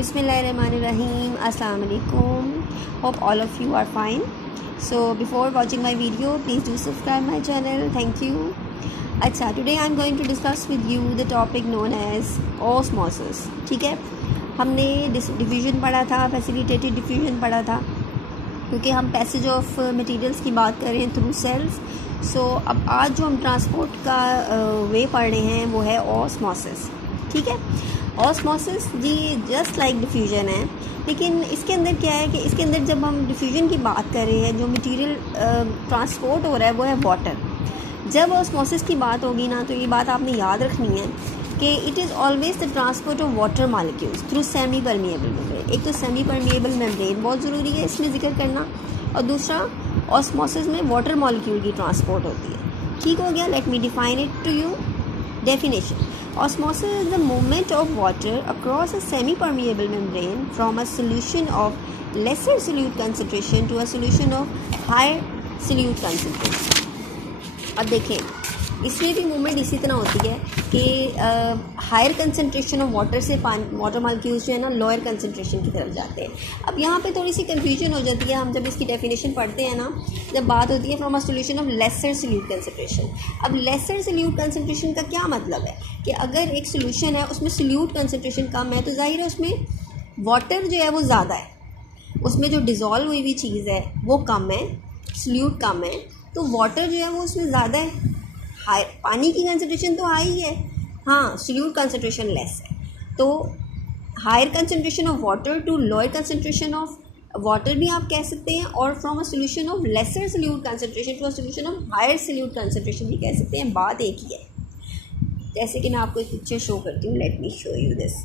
Bismillahirrahmanirrahim. Assalamu alaikum. Hope all of you are fine. So before watching my video, please do subscribe my channel. Thank you. अच्छा, today I'm going to discuss with you the topic known as osmosis. ठीक है, हमने diffusion पढ़ा था, facilitated diffusion पढ़ा था, क्योंकि हम पैसेज ऑफ मटेरियल्स की बात कर रहे हैं थ्रू सेल्स. सो अब आज जो हम ट्रांसपोर्ट का वे पढ़ रहे हैं वो है ऑस्मोसिस. ठीक है, ऑस्मोसिस जी जस्ट लाइक डिफ्यूजन है, लेकिन इसके अंदर क्या है कि इसके अंदर जब हम डिफ्यूजन की बात कर रहे हैं, जो मटेरियल ट्रांसपोर्ट हो रहा है वो है वाटर. जब ऑस्मोसिस की बात होगी ना, तो ये बात आपने याद रखनी है कि it is always the transport of water molecules through semi permeable membrane. एक तो सेमी परमिएबल मेम्ब्रेन बहुत ज़रूरी है इसमें जिक्र करना, और दूसरा ऑस्मोसिस में वाटर मॉलिक्यूल की ट्रांसपोर्ट होती है. ठीक हो गया. Let me define it to you. Definition: osmosis is the movement of water across a semi-permeable membrane from a solution of lesser solute concentration to a solution of higher solute concentration. अब देखें, इसमें भी movement इसी तरह होती है कि higher concentration of water से वाटर मॉलिक्यूल्स जो है ना लोअर कंसनट्रेशन की तरफ जाते हैं. अब यहाँ पे थोड़ी सी कंफ्यूजन हो जाती है. हम जब इसकी डेफिनेशन पढ़ते हैं ना, जब बात होती है from a solution of lesser solute concentration. अब लेसर सोल्यूट कंसनट्रेशन का क्या मतलब है कि अगर एक सोल्यूशन है उसमें सोल्यूट कंसनट्रेशन कम है, तो जाहिर है उसमें वाटर जो है वो ज़्यादा है, उसमें जो डिज़ोल्व हुई हुई चीज़ है वो कम है, सोल्यूट कम है, तो वाटर जो है वो उसमें ज़्यादा है. हाई पानी की कंसनट्रेशन तो हाई है, हाँ, सोल्यूट कंसनट्रेशन लेस है. तो higher concentration of water to lower concentration of water भी आप कह सकते हैं, और from a solution of lesser solute concentration to a solution of higher solute concentration भी कह सकते हैं. बात एक ही है. जैसे कि मैं आपको एक पिक्चर शो करती हूँ. Late me show you this.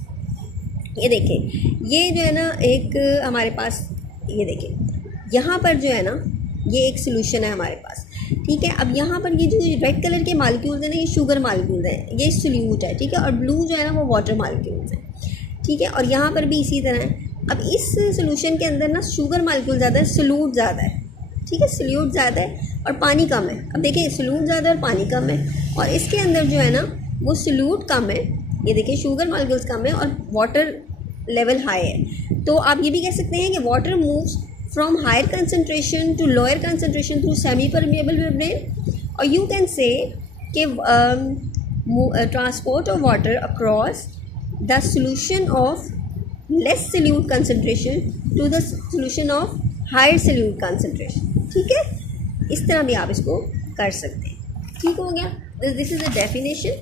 ये देखें, ये जो है ना एक हमारे पास, ये देखें यहाँ पर जो है ना ये एक सोल्यूशन है हमारे पास. ठीक है, अब यहाँ पर ये जो रेड कलर के मालिक्यूल्स हैं ना, ये शुगर मालिक्यूल्स हैं, ये सोल्यूट है. ठीक है, और ब्लू जो है ना वो वाटर मालिक्यूल्स हैं. ठीक है, और यहाँ पर भी इसी तरह है. अब इस सोल्यूशन के अंदर ना शुगर मालिक्यूल ज़्यादा है, सोल्यूट ज़्यादा है. ठीक है, सोल्यूट ज़्यादा है और पानी कम है. अब देखिए, सोल्यूट ज़्यादा है और पानी कम है, और इसके अंदर जो है ना वो सोल्यूट कम है. ये देखिए, शुगर मालिक्यूल्स कम है और वाटर लेवल हाई है. तो आप ये भी कह सकते हैं कि water moves from higher concentration to lower concentration through semi-permeable membrane, or you can say कि transport of water across the solution of less solute concentration to the solution of higher solute concentration. ठीक है, इस तरह भी आप इसको कर सकते हैं. ठीक हो गया. This is the definition.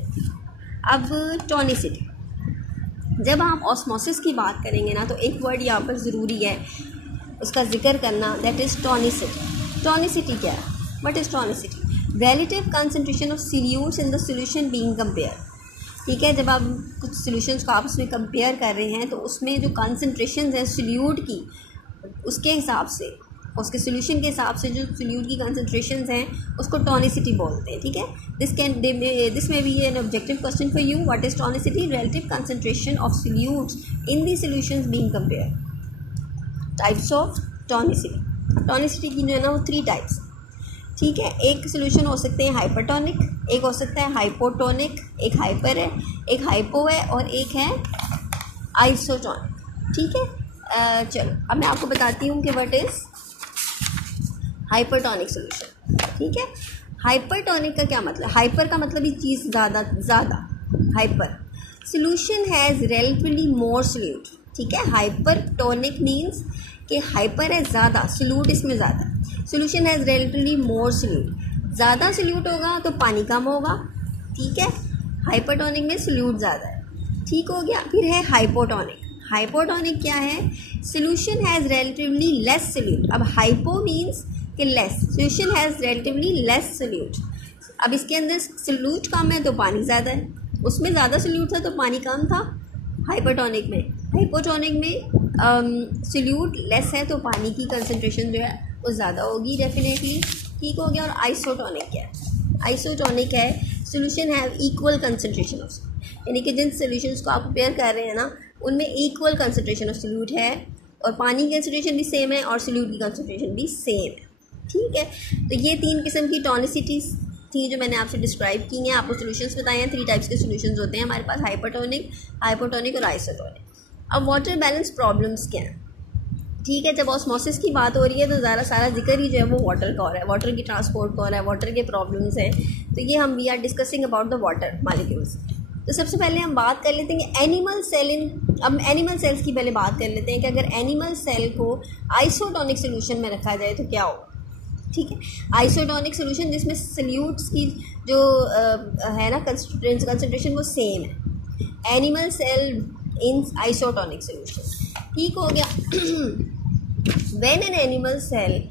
अब टॉनिसिटी, जब आप ऑस्मोसिस की बात करेंगे ना, तो एक वर्ड यहाँ पर ज़रूरी है उसका जिक्र करना, दैट इज़ टॉनिसिटी. टॉनिसिटी क्या है? What is tonicity? Relative concentration of solutes in the solution being compare. ठीक है, जब आप कुछ सॉल्यूशंस को आपस में कंपेयर कर रहे हैं, तो उसमें जो कंसनट्रेशन है सोल्यूट की, उसके हिसाब से, उसके सोल्यूशन के हिसाब से जो सोल्यूट की कंसनट्रेशन हैं उसको टॉनिसिटी बोलते हैं. ठीक है, दिस में be an objective question for you. What is tonicity? Relative concentration of solutes in the solutions being compare. Types of tonicity. Tonicity की जो है ना वो 3 टाइप्स. ठीक है, एक सोल्यूशन हो सकते हैं हाइपरटोनिक, एक हो सकता है हाइपोटोनिक, एक हाइपर है, एक हाइपो है, और एक है आइसोटोनिक. ठीक है, चलो अब मैं आपको बताती हूँ कि व्हाट इज़ हाइपरटोनिक सोल्यूशन. ठीक है, हाइपरटोनिक का क्या मतलब? हाइपर का मतलब ये चीज़ ज़्यादा. Hyper solution has relatively more solute. ठीक है, हाइपरटोनिक मीन्स कि हाइपर है ज़्यादा, सोल्यूट इसमें ज़्यादा. Solution has relatively more solute. ज़्यादा सोल्यूट होगा तो पानी कम होगा. ठीक है, हाइपरटोनिक में सोल्यूट ज़्यादा है. ठीक हो गया. फिर है हाइपोटोनिक. हाइपोटोनिक क्या है? Solution has relatively less solute. अब हाइपो मीन्स कि less, solution has relatively less solute. अब इसके अंदर सोल्यूट कम है तो पानी ज़्यादा है, उसमें ज़्यादा सोल्यूट था तो पानी कम था हाइपरटोनिक में. हाइपोटोनिक में सोल्यूट लेस है तो पानी की कंसनट्रेशन जो है वो ज़्यादा होगी डेफिनेटली. ठीक हो गया. और आइसोटोनिक क्या है? आइसोटोनिक है solution have equal concentration of, यानी कि जिन सोल्यूशंस को आप प्रिपेयर कर रहे हैं ना उनमें इक्वल कंसनट्रेशन ऑफ सोल्यूट है, और पानी की कंसनट्रेशन भी सेम है और सोल्यूट की कंसनट्रेशन भी सेम है. ठीक है, तो ये 3 किस्म की टॉनिसिटीज़ थी जो मैंने आपसे डिस्क्राइब की हैं. आपको सॉल्यूशंस बताए हैं. 3 टाइप्स के सॉल्यूशंस होते हैं हमारे पास, हाइपरटोनिक, हाइपोटोनिक और आइसोटोनिक. अब वाटर बैलेंस प्रॉब्लम्स क्या हैं? ठीक है, जब ऑस्मोसिस की बात हो रही है तो ज़्यादा सारा जिक्र ही जो है वो वाटर का हो रहा है, वाटर की ट्रांसपोर्ट का हो रहा है, वाटर के प्रॉब्लम्स हैं। तो ये हम we are discussing about the water molecules. तो सबसे पहले हम बात कर लेते हैं कि एनिमल सेल्स की पहले बात कर लेते हैं कि अगर एनिमल सेल को आइसोटोनिक सोल्यूशन में रखा जाए तो क्या होगा। ठीक है, आइसोटोनिक सोल्यूशन जिसमें सल्यूट्स की जो है ना कंसंट्रेशन वो सेम है। Animal cell in isotonic solution, ठीक हो गया। When an animal cell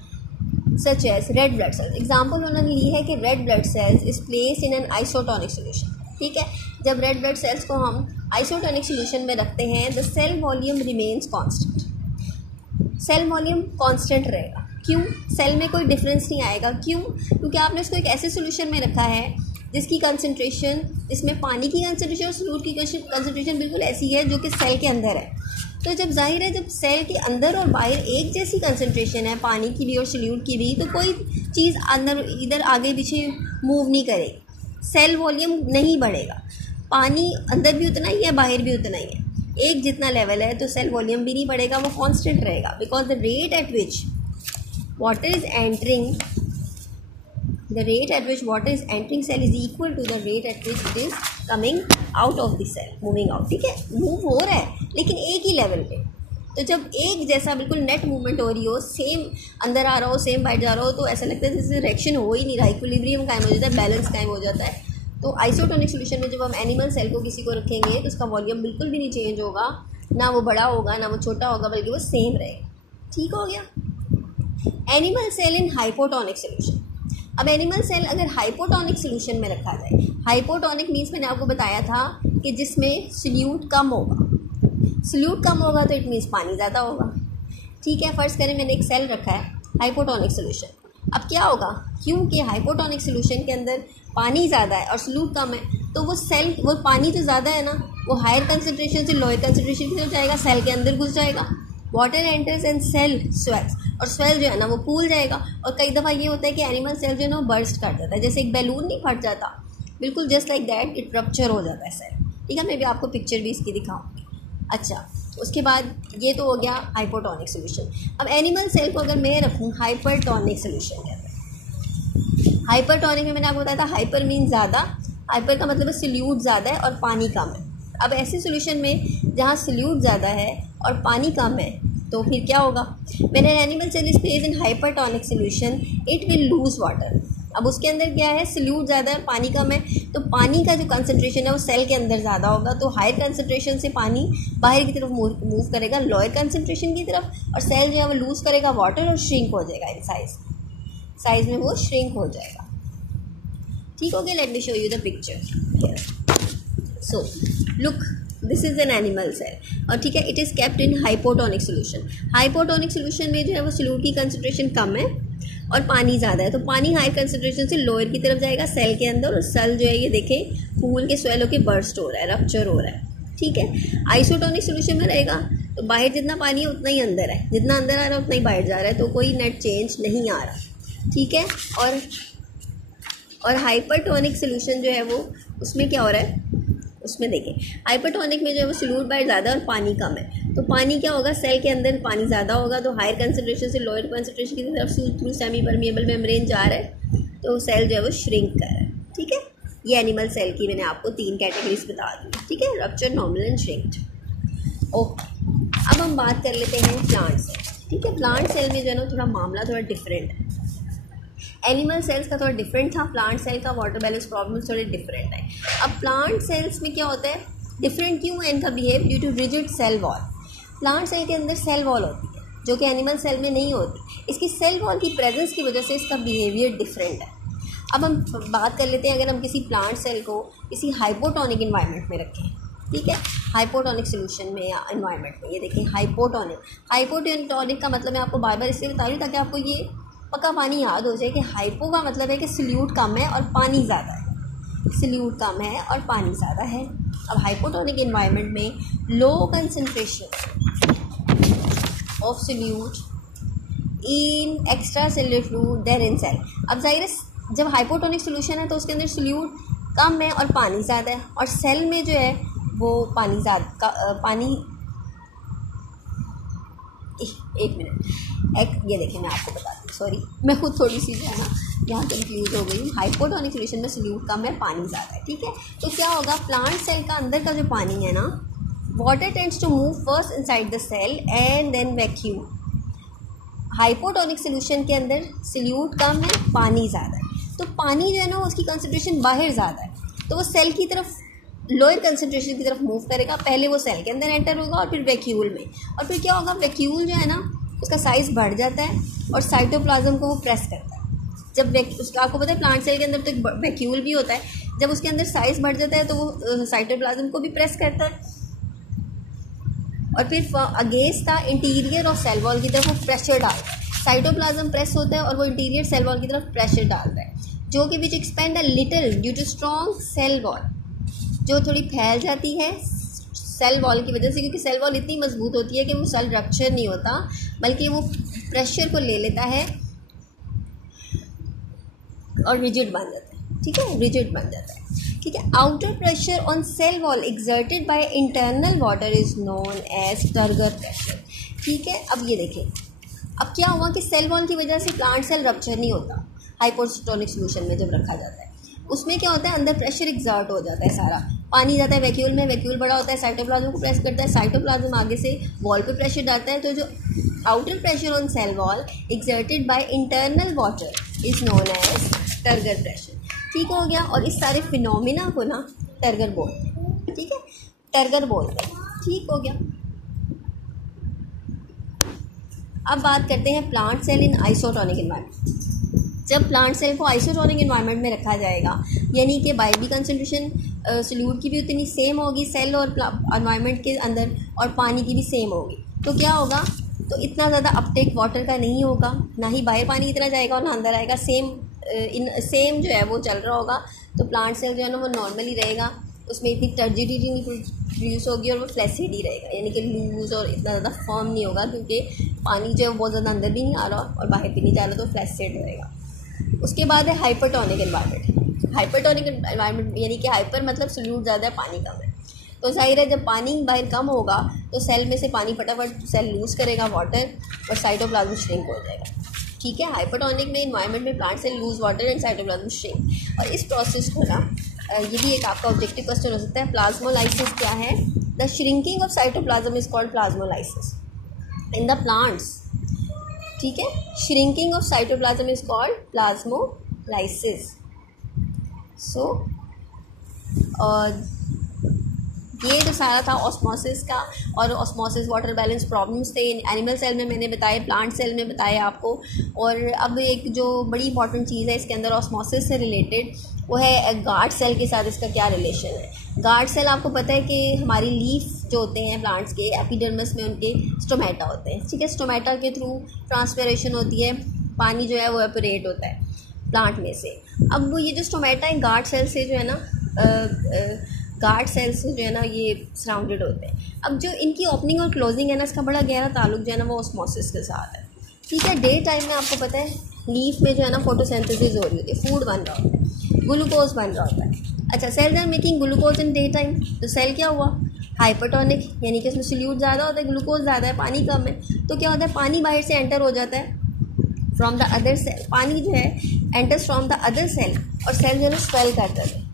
such as red blood cell, example उन्होंने ली है कि red blood cells is place in an isotonic solution. ठीक है, जब रेड ब्लड सेल्स को हम आइसोटोनिक सोल्यूशन में रखते हैं the cell volume remains constant. Cell volume constant रहेगा। क्यों? सेल में कोई डिफरेंस नहीं आएगा। क्यों? क्योंकि आपने उसको एक ऐसे सोल्यूशन में रखा है जिसकी कंसंट्रेशन, इसमें पानी की कंसंट्रेशन और सल्यूट की कंसंट्रेशन बिल्कुल ऐसी है जो कि सेल के अंदर है। तो जब जाहिर है जब सेल के अंदर और बाहर एक जैसी कंसंट्रेशन है पानी की भी और सल्यूट की भी, तो कोई चीज़ अंदर इधर आगे पीछे मूव नहीं करेगी, सेल वॉल्यूम नहीं बढ़ेगा। पानी अंदर भी उतना ही है, बाहर भी उतना ही है, एक जितना लेवल है, तो सेल वॉल्यूम भी नहीं बढ़ेगा, वो कांस्टेंट रहेगा। Because the rate at which water is entering cell is equal to the rate at which it is coming out of the cell, moving out। ठीक है, मूव हो रहा है लेकिन एक ही लेवल पे। तो जब एक जैसा बिल्कुल नेट मूवमेंट हो रही हो, सेम अंदर आ रहा हो, सेम बाहर जा रहा हो, तो ऐसा लगता है जैसे रिएक्शन हो ही नहीं रहा, इक्विलिब्रियम कायम हो जाता है, बैलेंस कायम हो जाता है। तो आइसोटोनिक सोल्यूशन में जब हम एनिमल सेल को किसी को रखेंगे तो उसका वॉल्यूम बिल्कुल भी नहीं चेंज होगा, ना वो बड़ा होगा ना वो छोटा होगा, बल्कि वो सेम रहेगा। ठीक हो गया। एनिमल सेल इन हाइपोटोनिक सोल्यूशन। अब एनिमल सेल अगर हाइपोटोनिक सोल्यूशन में रखा जाए, हाइपोटोनिक मीन्स मैंने आपको बताया था कि जिसमें सल्यूट कम होगा। सल्यूट कम होगा तो इट मीन्स पानी ज़्यादा होगा। ठीक है, फर्स्ट करें मैंने एक सेल रखा है हाइपोटोनिक सोल्यूशन। अब क्या होगा, क्योंकि हाइपोटोनिक सोल्यूशन के अंदर पानी ज़्यादा है और सल्यूट कम है, तो वो पानी तो ज़्यादा है ना, वो हायर कंसनट्रेशन से लोअर कंसनट्रेशन की तरफ जाएगा, सेल के अंदर घुस जाएगा। Water enters and cell swells, और स्वेल जो है ना वो फूल जाएगा। और कई दफ़ा ये होता है कि एनिमल सेल जो है ना वो बर्स्ट कर देता है, जैसे एक बैलून नहीं फट जाता, बिल्कुल just like that it rupture हो जाता है सेल। ठीक है, मैं भी आपको पिक्चर भी इसकी दिखाऊंगी। अच्छा, उसके बाद ये तो हो गया हाइपोटोनिक सोल्यूशन। अब एनिमल सेल को अगर मैं रखूँ हाइपरटोनिक सोल्यूशन के अंदर, हाइपरटोनिक में मैंने आपको बताया था हाइपर मीन ज़्यादा, हाइपर का मतलब सल्यूट ज़्यादा है और पानी कम है। अब ऐसे सोल्यूशन में जहाँ सल्यूट ज़्यादा है और पानी कम है तो फिर क्या होगा, when an animal cell is placed in hypertonic solution it will lose water. अब उसके अंदर क्या है, सल्यूट ज़्यादा है, पानी कम है, तो पानी का जो कंसंट्रेशन है वो सेल के अंदर ज़्यादा होगा, तो हायर कंसंट्रेशन से पानी बाहर की तरफ मूव करेगा लोअर कंसंट्रेशन की तरफ, और सेल जो है वो लूज़ करेगा वाटर और श्रिंक हो जाएगा इन साइज में वो श्रिंक हो जाएगा। ठीक हो गया, let me show you the picture. So look, this is an animal cell और ठीक है, it is kept in hypotonic solution. Hypotonic solution में जो है वो सल्यूट की कंसंट्रेशन कम है और पानी ज़्यादा है, तो पानी हाई कंसंट्रेशन से लोअर की तरफ जाएगा सेल के अंदर, और सेल जो है ये देखें फूल के स्वेल होकर बर्स्ट हो रहा है, रप्चर हो रहा है। ठीक है, आइसोटोनिक सोल्यूशन में रहेगा तो बाहर जितना पानी है उतना ही अंदर है, जितना अंदर आ रहा है उतना ही बाहर जा रहा है, तो कोई नेट चेंज नहीं आ रहा। ठीक है, और हाइपरटोनिक सोल्यूशन जो है वो उसमें क्या हो रहा है, उसमें देखिए हाइपरटोनिक में जो है वो सल्यूट बाहर ज़्यादा और पानी कम है, तो पानी क्या होगा, सेल के अंदर पानी ज़्यादा होगा, तो हायर कंसंट्रेशन से लोअर कंसंट्रेशन की तरफ थ्रू सेमी परमिएबल मेम्ब्रेन जा रहा है, तो सेल जो है वो श्रिंक कर रहा है। ठीक है, ये एनिमल सेल की मैंने आपको 3 कैटेगरीज बता दी। ठीक है, rupture, normal and shrinked. Okay, अब हम बात कर लेते हैं प्लांट सेल। ठीक है, प्लांट सेल में जो है ना थोड़ा मामला थोड़ा डिफरेंट है। एनिमल सेल्स का थोड़ा डिफरेंट था, प्लांट सेल का वाटर बैलेंस प्रॉब्लम थोड़े डिफरेंट है। अब प्लांट सेल्स में क्या होता है, डिफरेंट क्यों है इनका behave, due to rigid cell wall. Plant cell के अंदर सेल वॉल होती है जो कि एनिमल सेल में नहीं होती, इसकी सेल वॉल की प्रेजेंस की वजह से इसका बिहेवियर डिफरेंट है। अब हम बात कर लेते हैं, अगर हम किसी प्लांट सेल को किसी हाइपोटोनिक इन्वायरमेंट में रखें, ठीक है, हाइपोटोनिक सोल्यूशन में या इन्वायरमेंट में, ये देखिए हाइपोटोनिक का मतलब मैं आपको बार बार इसलिए बता रही हूँ ताकि आपको ये पक्का पानी याद हो जाए कि हाइपो का मतलब है कि सल्यूट कम है और पानी ज़्यादा है, सल्यूट कम है और पानी ज़्यादा है। अब हाइपोटोनिक इन्वायरमेंट में low concentration of solute in extracellular fluid there in cell. अब जाहिर है जब हाइपोटोनिक सोल्यूशन है तो उसके अंदर सल्यूट कम है और पानी ज़्यादा है, और सेल में जो है वो पानी एक मिनट, ये देखिए मैं आपको बताती हूँ, सॉरी मैं खुद थोड़ी सी जो है ना यहाँ कंफ्यूज हो गई हूँ। हाइपोटोनिक सोल्यूशन में सोल्यूट कम है, पानी ज़्यादा है, ठीक है। तो क्या होगा, प्लांट सेल का अंदर का जो पानी है ना, water tends to move first inside the cell and then vacuum. Hypotonic solution के अंदर सोल्यूट कम है, पानी ज़्यादा है, तो पानी जो है ना उसकी कंसंट्रेशन बाहर ज़्यादा है, तो वो सेल की तरफ लोअर कंसंट्रेशन की तरफ मूव करेगा। पहले वो सेल के अंदर एंटर होगा और फिर वैक्यूल में, और फिर क्या होगा, वैक्यूल जो है ना उसका साइज़ बढ़ जाता है और साइटोप्लाज्म को वो प्रेस करता है। जब उसका आपको पता है प्लांट सेल के अंदर तो एक वैक्यूल भी होता है, जब उसके अंदर साइज़ बढ़ जाता है तो वो साइटोप्लाज्म को भी प्रेस करता है और फिर against the interior of cell wall की तरफ वो प्रेशर डालता है। साइटोप्लाज्म प्रेस होता है और वो इंटीरियर सेल वॉल की तरफ प्रेशर डालता है, जो कि which expand a little due to strong cell wall, जो थोड़ी फैल जाती है सेल वॉल की वजह से, क्योंकि सेल वॉल इतनी मजबूत होती है कि वो सेल रप्चर नहीं होता, बल्कि वो प्रेशर को ले लेता है और रिजिड बन जाता है, ठीक है, रिजिड बन जाता है, ठीक है। Outer pressure on cell wall exerted by internal water is known as turgor pressure, ठीक है। अब ये देखें, अब क्या हुआ कि सेल वॉल की वजह से प्लांट सेल रप्चर नहीं होता हाइपोटोनिक सोल्यूशन में जब रखा जाता है, उसमें क्या होता है, अंदर प्रेशर एक्सर्ट हो जाता है, सारा पानी जाता है वैक्यूल में, वैक्यूल बड़ा होता है, साइटोप्लाज्म को प्रेस करता है, साइटोप्लाज्म आगे से वॉल पे प्रेशर डालता है, तो जो outer pressure on cell wall exerted by internal water is known as turgor pressure, ठीक हो गया। और इस सारे फिनोमिना को ना टर्गर बोलते हैं, ठीक है, टर्गर बोलते हैं, ठीक हो गया। अब बात करते हैं plant cell in isotonic environment. जब प्लांट सेल को आइसोटोनिक एनवायरनमेंट में रखा जाएगा, यानी कि बायोबी कंसंट्रेशन सोल्यूट की भी उतनी सेम होगी सेल और एनवायरनमेंट के अंदर, और पानी की भी सेम होगी, तो क्या होगा, तो इतना ज़्यादा अपटेक वाटर का नहीं होगा, ना ही बाहर पानी इतना जाएगा और ना अंदर आएगा, सेम जो है वो चल रहा होगा, तो प्लांट सेल जो है ना वो नॉर्मली रहेगा, उसमें इतनी टर्जिडिटी नहीं प्रोड्यूस होगी और वो फ्लैसिड ही रहेगा, यानी कि लूज और इतना ज़्यादा फर्म नहीं होगा, क्योंकि पानी जो है वो बहुत ज़्यादा अंदर भी नहीं आ रहा और बाहर भी नहीं जा रहा, तो फ्लैसिड रहेगा। उसके बाद है हाइपरटोनिक एनवायरनमेंट। हाइपरटोनिक एनवायरनमेंट यानी कि हाइपर मतलब सोल्यूट ज़्यादा है, पानी कम है, तो जाहिर है जब पानी बाहर कम होगा तो सेल में से पानी फटाफट सेल लूज़ करेगा वाटर और साइटोप्लाज्म श्रिंक हो जाएगा, ठीक है। हाइपरटोनिक में एनवायरनमेंट में plant cell lose water and cytoplasm shrink, और इस प्रोसेस को ना ये भी एक आपका ऑब्जेक्टिव क्वेश्चन हो सकता है, प्लाज्मोलाइसिस क्या है, the shrinking of cytoplasm is called plasmolysis in the plants, ठीक है, shrinking of cytoplasm is called plasmolysis. So ये जो सारा था ऑस्मोसिस का, और ऑस्मोसिस वाटर बैलेंस प्रॉब्लम्स थे एनिमल सेल में मैंने बताए, प्लांट सेल में बताए आपको। और अब एक जो बड़ी इंपॉर्टेंट चीज़ है इसके अंदर ऑस्मोसिस से रिलेटेड, वो है गार्ड सेल के साथ इसका क्या रिलेशन है। गार्ड सेल आपको पता है कि हमारी लीफ जो होते हैं प्लांट्स के, एपिडर्मिस में उनके स्टोमेटा होते हैं, ठीक है, स्टोमेटा के थ्रू ट्रांसपिरेशन होती है, पानी जो है वो एपरेट होता है प्लांट में से। अब वो ये जो स्टोमेटा है गार्ड सेल से जो है ना गार्ड सेल से जो है ना ये सराउंडेड होते हैं। अब जो इनकी ओपनिंग और क्लोजिंग है ना, इसका बड़ा गहरा ताल्लुक जो है ना वो ऑस्मोसिस के साथ है, ठीक है। डे टाइम में आपको पता है लीफ में जो है ना फोटोसिंथेसिस हो रही होती है, फूड बन रहा होता है, ग्लूकोज बन रहा होता है। अच्छा, cells are making glucose in day time, तो सेल क्या हुआ, हाइपरटोनिक, यानी कि उसमें सोल्यूट ज़्यादा होता है, ग्लूकोज ज़्यादा है, पानी कम है, तो क्या होता है, पानी बाहर से एंटर हो जाता है फ्रॉम द अदर सेल, पानी जो है enters from the other cell, और सेल जो है ना स्वेल कर देते हैं,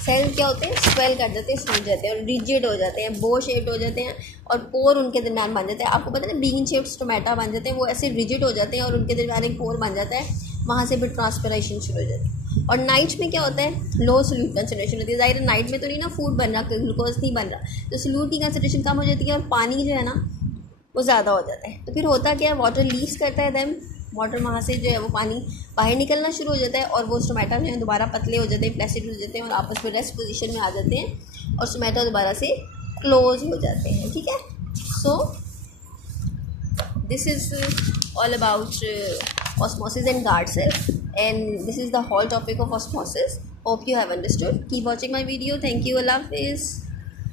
सेल क्या होते हैं, स्वेल कर जाते हैं, सूज जाते हैं और रिजिड हो जाते हैं, बो शेप्ड हो जाते हैं, और पोर उनके दरमियान बन जाते हैं। आपको पता है ना बीन शेप्ड स्टोमेटा बन जाते हैं, वो ऐसे रिजिड हो जाते हैं और उनके दरमियान एक पोर बन जाता है, वहाँ से फिर ट्रांसपिरेशन शुरू हो जाती है। और नाइट में क्या होता है, लो सोल्यूट कंसनट्रेशन होती है, जाहिर नाइट में तो नहीं ना फूड बन रहा, ग्लूकोज नहीं बन रहा, तो सोल्यूट की कंसनट्रेशन कम हो जाती है और पानी जो है ना वो ज़्यादा हो जाता है। तो फिर होता क्या है, वाटर लीव्स करता है, देन वाटर वहाँ से जो है वो पानी बाहर निकलना शुरू हो जाता है, और वो स्टोमेटा जो है दोबारा पतले हो जाते हैं, फ्लैसिड हो जाते हैं और आपस में रेस्ट पोजीशन में आ जाते हैं और स्टोमेटा दोबारा से क्लोज हो जाते हैं, ठीक है। So this is all about osmosis and guard cell, and this is the whole topic of osmosis. Hope you have understood. Keep watching my video. Thank you. Allah Hafiz.